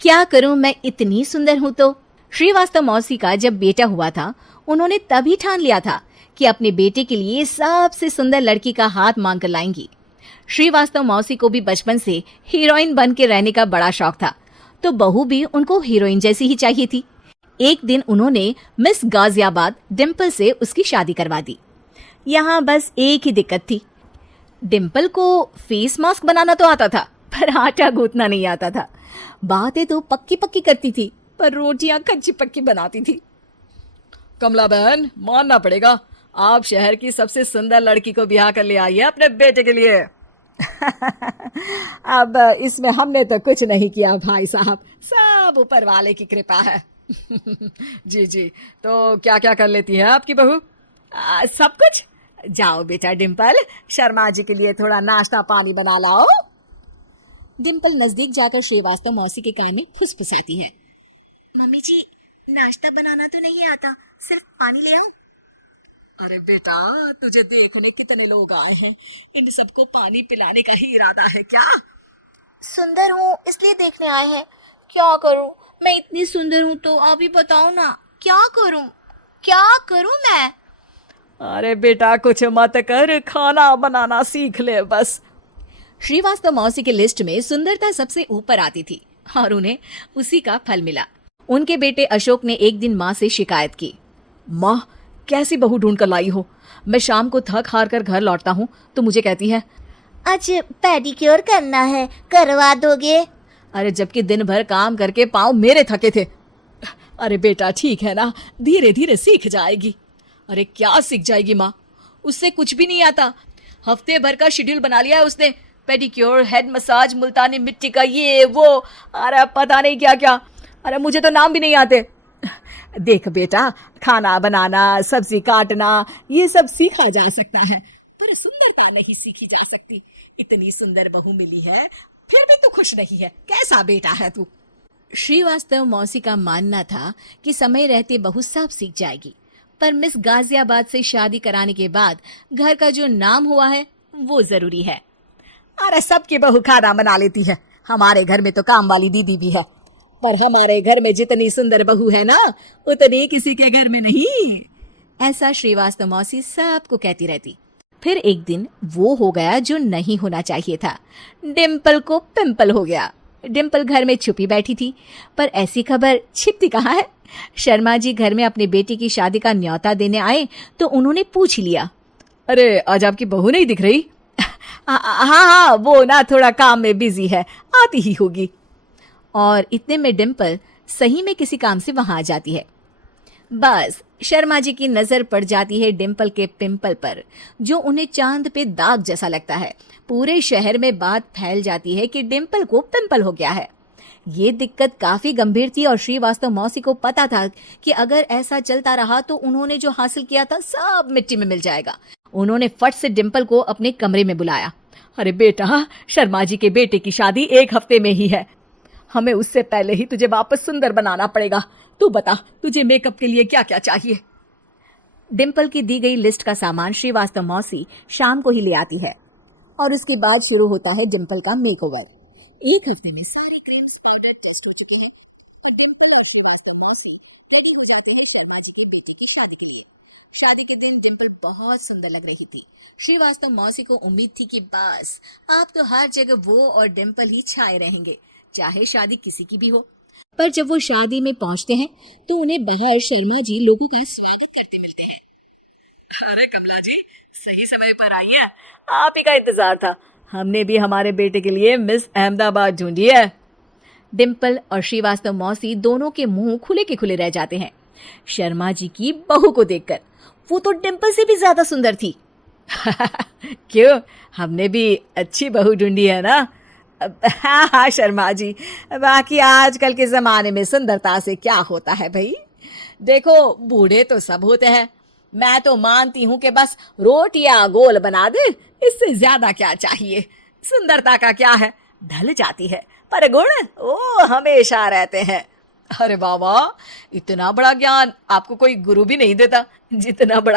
क्या करूं, मैं इतनी सुंदर हूं तो। श्रीवास्तव मौसी का जब बेटा हुआ था, उन्होंने तभी ठान लिया था कि अपने बेटे के लिए सबसे सुंदर लड़की का हाथ मांग कर लाएंगी। श्रीवास्तव मौसी को भी बचपन से हीरोइन बन के रहने का बड़ा शौक था, तो बहू भी उनको हीरोइन जैसी ही चाहिए थी। एक दिन उन्होंने मिस गाजियाबाद डिम्पल से उसकी शादी करवा दी। यहाँ बस एक ही दिक्कत थी, डिम्पल को फेस मास्क बनाना तो आता था, पर आटा गूंथना नहीं आता था। बातें तो पक्की पक्की करती थी, पर रोटियां कच्ची पक्की बनाती थी। कमला बहन, मानना पड़ेगा, आप शहर की सबसे सुंदर लड़की को ब्याह कर ले आई है अपने बेटे के लिए। अब इसमें हमने तो कुछ नहीं किया भाई साहब, सब ऊपर वाले की कृपा है। जी जी, तो क्या क्या कर लेती है आपकी बहू? सब कुछ। जाओ बेटा डिम्पल, शर्मा जी के लिए थोड़ा नाश्ता पानी बना लाओ। डिम्पल नजदीक जाकर श्रीवास्तव मौसी के कान में फुसफुसाती है। मम्मी जी, नाश्ता बनाना तो नहीं आता, सिर्फ पानी ले आऊं? अरे बेटा, तुझे देखने कितने लोग आए हैं, इन सबको पानी पिलाने का ही इरादा है क्या? सुंदर हूँ इसलिए देखने आए हैं। क्या करूं, मैं इतनी सुंदर हूं तो आप ही बताओ ना, क्या करूं, क्या करूं मैं? अरे बेटा, कुछ मत कर, खाना बनाना सीख ले बस। श्रीवास्तव मौसी के लिस्ट में सुंदरता सबसे ऊपर आती थी और उन्हें उसी का फल मिला। उनके बेटे अशोक ने एक दिन माँ से शिकायत की। माँ, कैसी बहू ढूंढ कर लाई हो? मैं शाम को थक हार कर घर लौटता हूँ तो मुझे कहती है, आज पेडिक्योर करना है, करवा दोगे? अरे जबकि दिन भर काम करके पाँव मेरे थके थे। अरे बेटा ठीक है ना, धीरे धीरे सीख जाएगी। अरे क्या सीख जाएगी माँ, उससे कुछ भी नहीं आता। हफ्ते भर का शेड्यूल बना लिया है उसने, पेडिक्योर, हेड मसाज, मुल्तानी मिट्टी का ये वो, अरे पता नहीं क्या क्या। अरे मुझे तो नाम भी नहीं आते। देख बेटा, खाना बनाना, सब्जी काटना, ये सब सीखा जा सकता है, पर सुंदरता नहीं सीखी जा सकती। इतनी सुंदर बहू मिली है, फिर भी तू खुश नहीं है, कैसा बेटा है तू? श्रीवास्तव मौसी का मानना था कि समय रहते बहू सब सीख जाएगी, पर मिस गाजियाबाद से शादी कराने के बाद घर का जो नाम हुआ है वो जरूरी है। अरे सबकी बहू खाना बना लेती है, हमारे घर में तो काम वाली दीदी भी है, पर हमारे घर में जितनी सुंदर बहू है ना, उतनी किसी के घर में नहीं। ऐसा श्रीवास्तव मौसी सबको कहती रहती। फिर एक दिन वो हो गया जो नहीं होना चाहिए था, डिम्पल को पिंपल हो गया। डिम्पल घर में छुपी बैठी थी, पर ऐसी खबर छिपती कहाँ है। शर्मा जी घर में अपने बेटी की शादी का न्योता देने आए तो उन्होंने पूछ लिया, अरे आज आपकी बहू नहीं दिख रही? हाँ, वो ना थोड़ा काम में बिजी है, आती ही होगी। और इतने में डिम्पल सही में किसी काम से वहां आ जाती है। बस शर्मा जी की नजर पड़ जाती है डिम्पल के पिंपल पर, जो उन्हें चांद पे दाग जैसा लगता है। पूरे शहर में बात फैल जाती है कि डिम्पल को पिंपल हो गया है। ये दिक्कत काफी गंभीर थी और श्रीवास्तव मौसी को पता था कि अगर ऐसा चलता रहा तो उन्होंने जो हासिल किया था सब मिट्टी में मिल जाएगा। उन्होंने फट से डिम्पल को अपने कमरे में बुलाया। अरे बेटा, शर्मा जी के बेटे की शादी 1 हफ्ते में ही है, हमें उससे पहले ही तुझे वापस सुंदर बनाना पड़ेगा। तू बता, तुझे मेकअप के लिए क्या क्या चाहिए? डिम्पल की दी गई लिस्ट का सामान श्रीवास्तव मौसी शाम को ही ले आती है और उसके बाद शुरू होता है डिम्पल का मेकओवर। 1 हफ्ते में सारे क्रीम्स पाउडर टेस्ट हो चुके हैं और डिम्पल और श्रीवास्तव मौसी रेडी हो जाते हैं शर्मा जी के बेटे की शादी के लिए। शादी के दिन डिम्पल बहुत सुंदर लग रही थी। श्रीवास्तव मौसी को उम्मीद थी कि बस आप तो हर जगह वो और डिम्पल ही छाए रहेंगे, चाहे शादी किसी की भी हो। पर जब वो शादी में पहुंचते हैं तो उन्हें बाहर शर्मा जी लोगों का स्वागत करते मिलते हैं। अरे कमला जी, सही समय पर आई है, आप ही का इंतजार था। हमने भी हमारे बेटे के लिए मिस अहमदाबाद ढूंढी है। डिम्पल और श्रीवास्तव मौसी दोनों के मुंह खुले के खुले रह जाते हैं शर्मा जी की बहू को देखकर। वो तो डिम्पल से भी ज्यादा सुंदर थी। क्यों, हमने भी अच्छी बहू ढूंढी है ना? हाँ शर्मा जी, बाकी आजकल के जमाने में सुंदरता से क्या होता है भाई। देखो, बूढ़े तो सब होते हैं, मैं तो मानती हूँ कि बस रोटियां गोल बना दे, इससे ज्यादा क्या चाहिए। सुंदरता का क्या है, ढल जाती है, पर गुण वो हमेशा रहते हैं। अरे बाबा, इतना बड़ा ज्ञान आपको कोई गुरु भी नहीं देता जितना बड़ा